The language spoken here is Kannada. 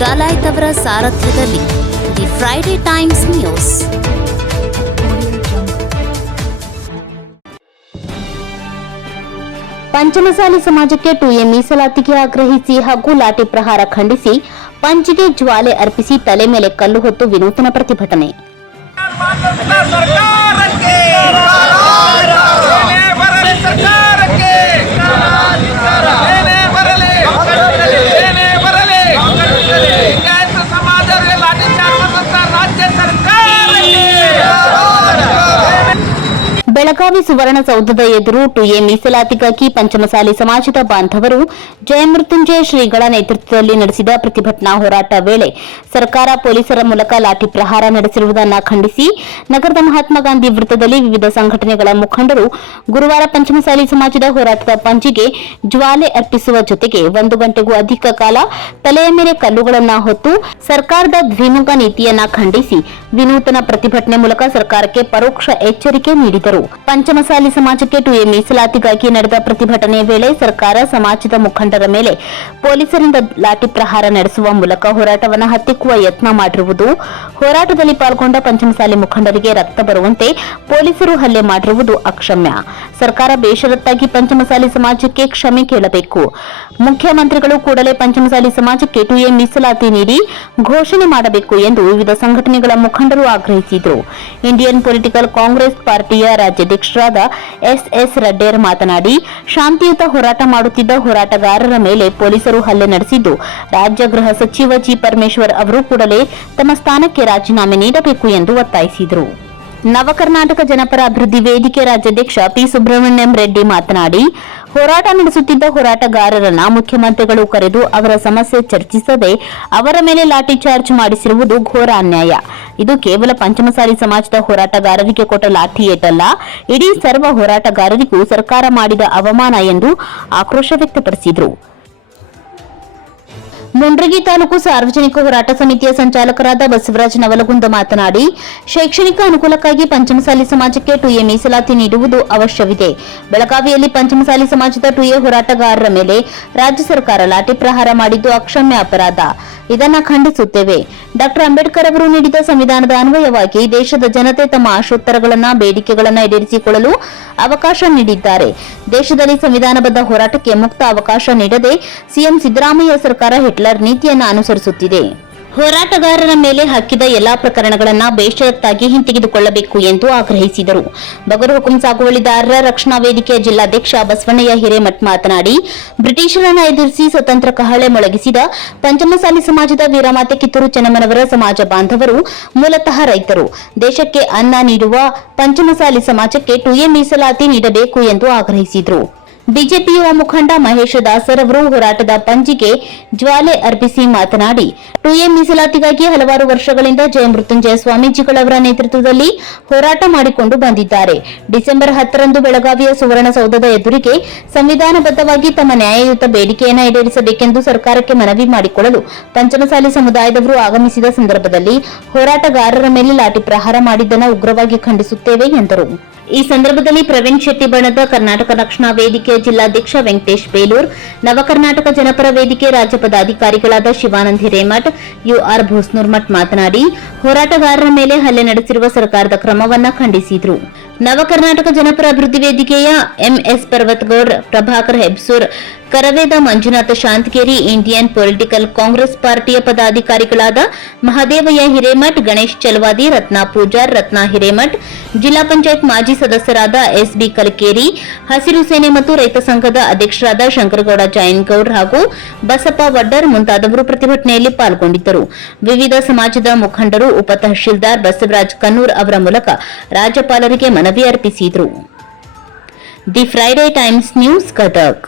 ಡಲಾಯ್ತ್ ಅವರ ಸಾರಥ್ಯದಲ್ಲಿ the Friday Times news. Panchamasali ಸಮಾಜಕ್ಕೆ ಟೂಎ ಎ ಮೀಸಲಾತಿಗೆ ಆಗ್ರಹಿಸಿ ಹಾಗೂ ಲಾಠಿ ಪ್ರಹಾರ ಖಂಡಿಸಿ ಪಂಚಿಗೆ ಜ್ವಾಲೆ ಅರ್ಪಿಸಿ ತಲೆ ಮೇಲೆ ಕಲ್ಲು ಹೊತ್ತು ವಿನೂತನ ಪ್ರತಿಭಟನೆ ಸರ್ಕಾರಕ್ಕೆ ಏನೇ ಬರಲಿ ಸರ್ಕಾರಕ್ಕೆ ಏನೇ ಬರಲಿ ಏನೇ ಬರಲಿ ಲಿಂಗಾಯತ ಸಮಾಜಕ್ಕೆ ಲಾಠಿ ಚಾರ್ಜ್ ಮಾಡಿದಂತ ರಾಜ್ಯ ಸರ್ಕಾರಕ್ಕೆ ಬೆಳಗಾವಿ ಸುವರ್ಣಸೌಧದ ಎದುರು ಟು ಎ ಮೀಸಲಾತಿಗಾಗಿ ಪಂಚಮಸಾಲಿ ಸಮಾಜದ ಬಾಂಧವರು ಜಯಮೃತ್ಯುಂಜಯ ಶ್ರೀಗಳ ನೇತೃತ್ವದಲ್ಲಿ ನಡೆಸಿದ ಪ್ರತಿಭಟನಾ ಹೋರಾಟ ವೇಳೆ ಸರ್ಕಾರ ಪೊಲೀಸರ ಮೂಲಕ ಲಾಠಿ ಪ್ರಹಾರ ನಡೆಸಿರುವುದನ್ನು ಖಂಡಿಸಿ ನಗರದ ಮಹಾತ್ಮ ಗಾಂಧಿ ವೃತ್ತದಲ್ಲಿ ವಿವಿಧ ಸಂಘಟನೆಗಳ ಮುಖಂಡರು ಗುರುವಾರ ಪಂಚಮಸಾಲಿ ಸಮಾಜದ ಹೋರಾಟದ ಪಂಜಿಗೆ ಜ್ವಾಲೆ ಅರ್ಪಿಸುವ ಜೊತೆಗೆ ಒಂದು ಗಂಟೆಗೂ ಅಧಿಕ ಕಾಲ ತಲೆಯ ಮೇಲೆ ಕಲ್ಲುಗಳನ್ನು ಹೊತ್ತು ಸರ್ಕಾರದ ದ್ವಿಮುಖ ನೀತಿಯನ್ನ ಖಂಡಿಸಿ ವಿನೂತನ ಪ್ರತಿಭಟನೆ ಮೂಲಕ ಸರ್ಕಾರಕ್ಕೆ ಪರೋಕ್ಷ ಎಚ್ಚರಿಕೆ ನೀಡಿದರು. ಪಂಚಮಸಾಲಿ ಸಮಾಜಕ್ಕೆ ಟು ಎ ಮೀಸಲಾತಿಗಾಗಿ ನಡೆದ ಪ್ರತಿಭಟನೆ ವೇಳೆ ಸರ್ಕಾರ ಸಮಾಜದ ಮುಖಂಡರ ಮೇಲೆ ಪೊಲೀಸರಿಂದ ಲಾಠಿ ಪ್ರಹಾರ ನಡೆಸುವ ಮೂಲಕ ಹೋರಾಟವನ್ನು ಹತ್ತಿಕ್ಕುವ ಯತ್ನ ಮಾಡಿರುವುದು. ಹೋರಾಟದಲ್ಲಿ ಪಾಲ್ಗೊಂಡ ಪಂಚಮಸಾಲಿ ಮುಖಂಡರಿಗೆ ರಕ್ತ ಬರುವಂತೆ ಪೊಲೀಸರು ಹಲ್ಲೆ ಮಾಡಿರುವುದು ಅಕ್ಷಮ್ಯ. ಸರ್ಕಾರ ಬೇಷರತ್ತಾಗಿ ಪಂಚಮಸಾಲಿ ಸಮಾಜಕ್ಕೆ ಕ್ಷಮೆ ಕೇಳಬೇಕು. ಮುಖ್ಯಮಂತ್ರಿಗಳು ಕೂಡಲೇ ಪಂಚಮಸಾಲಿ ಸಮಾಜಕ್ಕೆ ಟು ಎ ಮೀಸಲಾತಿ ನೀಡಿ ಘೋಷಣೆ ಮಾಡಬೇಕು ಎಂದು ವಿವಿಧ ಸಂಘಟನೆಗಳ ಮುಖಂಡರು ಆಗ್ರಹಿಸಿದರು. ಇಂಡಿಯನ್ ಪೊಲಿಟಿಕಲ್ ಕಾಂಗ್ರೆಸ್ ಪಾರ್ಟಿಯ ರಾಜ್ಯಾಧ್ಯಕ್ಷರಾದ ಎಸ್ ಎಸ್ ರಡ್ಡೇರ್ ಮಾತನಾಡಿ, ಶಾಂತಿಯುತ ಹೋರಾಟ ಮಾಡುತ್ತಿದ್ದ ಹೋರಾಟಗಾರರ ಮೇಲೆ ಪೊಲೀಸರು ಹಲ್ಲೆ ನಡೆಸಿದ್ದು, ರಾಜ್ಯ ಗೃಹ ಸಚಿವ ಜಿ. ಪರಮೇಶ್ವರ್ ಅವರು ಕೂಡಲೇ ತಮ್ಮ ಸ್ಥಾನಕ್ಕೆ ರಾಜೀನಾಮೆ ನೀಡಬೇಕು ಎಂದು ಒತ್ತಾಯಿಸಿದರು. ನವಕರ್ನಾಟಕ ಜನಪರ ಅಭಿವೃದ್ಧಿ ವೇದಿಕೆ ರಾಜ್ಯಾಧ್ಯಕ್ಷ ಪಿ. ಸುಬ್ರಹ್ಮಣ್ಯಂ ರೆಡ್ಡಿ ಮಾತನಾಡಿ ಹೋರಾಟ ನಡೆಸುತ್ತಿದ್ದ ಹೋರಾಟಗಾರರನ್ನ ಮುಖ್ಯಮಂತ್ರಿಗಳು ಕರೆದು ಅವರ ಸಮಸ್ಯೆ ಚರ್ಚಿಸದೆ ಅವರ ಮೇಲೆ ಲಾಠಿ ಚಾರ್ಜ್ ಮಾಡಿಸಿರುವುದು ಘೋರ ಅನ್ಯಾಯ. ಇದು ಕೇವಲ ಪಂಚಮಸಾಲಿ ಸಮಾಜದ ಹೋರಾಟಗಾರರಿಗೆ ಕೊಟ್ಟ ಲಾಠಿ ಏಟಲ್ಲ, ಇಡೀ ಸರ್ವ ಹೋರಾಟಗಾರರಿಗೂ ಸರ್ಕಾರ ಮಾಡಿದ ಅವಮಾನ ಎಂದು ಆಕ್ರೋಶ ವ್ಯಕ್ತಪಡಿಸಿದರು. ಮುಂಡ್ರಗಿ ತಾಲೂಕು ಸಾರ್ವಜನಿಕ ಹೋರಾಟ ಸಮಿತಿಯ ಸಂಚಾಲಕರಾದ ಬಸವರಾಜ್ ನವಲಗುಂದ ಮಾತನಾಡಿ, ಶೈಕ್ಷಣಿಕ ಅನುಕೂಲಕ್ಕಾಗಿ ಪಂಚಮಸಾಲಿ ಸಮಾಜಕ್ಕೆ ಟು ಎ ಮೀಸಲಾತಿ ನೀಡುವುದು ಅವಶ್ಯವಿದೆ. ಬೆಳಗಾವಿಯಲ್ಲಿ ಪಂಚಮಸಾಲಿ ಸಮಾಜದ ಟುಎ ಹೋರಾಟಗಾರರ ಮೇಲೆ ರಾಜ್ಯ ಸರ್ಕಾರ ಲಾಠಿ ಪ್ರಹಾರ ಮಾಡಿದ್ದು ಅಕ್ಷಮ್ಯ ಅಪರಾಧ. ಇದನ್ನ ಖಂಡಿಸುತ್ತೇವೆ. ಡಾಕ್ಟರ್ ಅಂಬೇಡ್ಕರ್ ಅವರು ನೀಡಿದ ಸಂವಿಧಾನದ ಅನ್ವಯವಾಗಿ ದೇಶದ ಜನತೆ ತಮ್ಮ ಆಶೋತ್ತರಗಳನ್ನು, ಬೇಡಿಕೆಗಳನ್ನು ಈಡೇರಿಸಿಕೊಳ್ಳಲು ಅವಕಾಶ ನೀಡಿದ್ದಾರೆ. ದೇಶದಲ್ಲಿ ಸಂವಿಧಾನಬದ್ಧ ಹೋರಾಟಕ್ಕೆ ಮುಕ್ತ ಅವಕಾಶ ನೀಡದೆ, ಸಿಎಂ ಸಿದ್ದರಾಮಯ್ಯ ಸರ್ಕಾರ ಹಿಟ್ಲರ್ ನೀತಿಯನ್ನು ಅನುಸರಿಸುತ್ತಿದೆ. ಹೋರಾಟಗಾರರ ಮೇಲೆ ಹಾಕಿದ ಎಲ್ಲಾ ಪ್ರಕರಣಗಳನ್ನು ಬೇಷರತ್ತಾಗಿ ಹಿಂತೆಗೆದುಕೊಳ್ಳಬೇಕು ಎಂದು ಆಗ್ರಹಿಸಿದರು. ಬಗರು ಹುಕುಂ ಸಾಗುವಳಿದಾರರ ರಕ್ಷಣಾ ವೇದಿಕೆಯ ಜಿಲ್ಲಾಧ್ಯಕ್ಷ ಬಸವಣ್ಣಯ್ಯ ಹಿರೇಮಠ್ ಮಾತನಾಡಿ, ಬ್ರಿಟಿಷರನ್ನು ಎದುರಿಸಿ ಸ್ವತಂತ್ರ ಕಹಳೆ ಮೊಳಗಿಸಿದ ಪಂಚಮಸಾಲಿ ಸಮಾಜದ ವೀರಮಾತೆ ಕಿತ್ತೂರು ಚೆನ್ನಮ್ಮನವರ ಸಮಾಜ ಬಾಂಧವರು ಮೂಲತಃ ರೈತರು. ದೇಶಕ್ಕೆ ಅನ್ನ ನೀಡುವ ಪಂಚಮಸಾಲಿ ಸಮಾಜಕ್ಕೆ ಟುಎ ಮೀಸಲಾತಿ ನೀಡಬೇಕು ಎಂದು ಆಗ್ರಹಿಸಿದರು. ಬಿಜೆಪಿ ಯುವ ಮುಖಂಡ ಮಹೇಶ ದಾಸರವರು ಹೋರಾಟದ ಪಂಜಿಗೆ ಜ್ವಾಲೆ ಅರ್ಪಿಸಿ ಮಾತನಾಡಿ, ಟು ಎ ಮೀಸಲಾತಿಗಾಗಿ ಹಲವಾರು ವರ್ಷಗಳಿಂದ ಜಯಮೃತ್ಯುಂಜಯ ಸ್ವಾಮೀಜಿಗಳವರ ನೇತೃತ್ವದಲ್ಲಿ ಹೋರಾಟ ಮಾಡಿಕೊಂಡು ಬಂದಿದ್ದಾರೆ. ಡಿಸೆಂಬರ್ ಹತ್ತರಂದು ಬೆಳಗಾವಿಯ ಸುವರ್ಣಸೌಧದ ಎದುರಿಗೆ ಸಂವಿಧಾನಬದ್ಧವಾಗಿ ತಮ್ಮ ನ್ಯಾಯಯುತ ಬೇಡಿಕೆಯನ್ನು ಈಡೇರಿಸಬೇಕೆಂದು ಸರ್ಕಾರಕ್ಕೆ ಮನವಿ ಮಾಡಿಕೊಳ್ಳಲು ಪಂಚಮಸಾಲಿ ಸಮುದಾಯದವರು ಆಗಮಿಸಿದ ಸಂದರ್ಭದಲ್ಲಿ ಹೋರಾಟಗಾರರ ಮೇಲೆ ಲಾಠಿ ಪ್ರಹಾರ ಮಾಡಿದ್ದನ್ನು ಉಗ್ರವಾಗಿ ಖಂಡಿಸುತ್ತೇವೆ ಎಂದರು. ಈ ಸಂದರ್ಭದಲ್ಲಿ ಪ್ರವೀಣ್ ಶೆಟ್ಟಿ ಬಣದ ಕರ್ನಾಟಕ ರಕ್ಷಣಾ ವೇದಿಕೆ ಜಿಲ್ಲಾಧ್ಯಕ್ಷ ವೆಂಕಟೇಶ್ ಬೇಲೂರ್ ನವಕರ್ನಾಟಕ ಜನಪರ ವೇದಿಕೆ ರಾಜ್ಯ ಪದಾಧಿಕಾರಿಗಳಾದ ಶಿವಾನಂದ ಹಿರೇಮಠ್, ಯುಆರ್ ಭೋಸ್ನೂರ್ಮಠ್ ಮಾತನಾಡಿ, ಹೋರಾಟಗಾರರ ಮೇಲೆ ಹಲ್ಲೆ ನಡೆಸಿರುವ ಸರ್ಕಾರದ ಕ್ರಮವನ್ನು ಖಂಡಿಸಿದರು. ನವಕರ್ನಾಟಕ ಜನಪರ ಅಭಿವೃದ್ಧಿ ವೇದಿಕೆಯ M S ಪರ್ವತ್ಗೌಡ್, Prabhakar Hebsur, ಕರವೇದ Manjunatha Shantageri Indian political Congress ಪಾರ್ಟಿಯ ಪದಾಧಿಕಾರಿಗಳಾದ ಮಹದೇವಯ್ಯ ಹಿರೇಮಠ್, ಗಣೇಶ್ ಚಲವಾದಿ, ರತ್ನಾ ಪೂಜಾರ್, ರತ್ನಾ ಹಿರೇಮಠ್, ಜಿಲ್ಲಾ ಪಂಚಾಯತ್ ಮಾಜಿ ಸದಸ್ಯರಾದ ಎಸ್ಬಿ ಕಲಕೇರಿ, ಹಸಿರು ಸೇನೆ ಮತ್ತು ರೈತ ಸಂಘದ ಅಧ್ಯಕ್ಷರಾದ ಶಂಕರಗೌಡ ಜೈನ್ಗೌಡ್ ಹಾಗೂ ಬಸಪ್ಪ ವಡ್ಡರ್ ಮುಂತಾದವರು ಪ್ರತಿಭಟನೆಯಲ್ಲಿ ಪಾಲ್ಗೊಂಡಿದ್ದರು. ವಿವಿಧ ಸಮಾಜದ ಮುಖಂಡರು, ಉಪ ತಹಶೀಲ್ದಾರ್ ಬಸವರಾಜ್ ಕನ್ನೂರ್ ಅವರ ಮೂಲಕ ರಾಜ್ಯಪಾಲರಿಗೆ ಮನವಿ ಅರ್ಪಿಸಿದರು the Friday Times news Gadag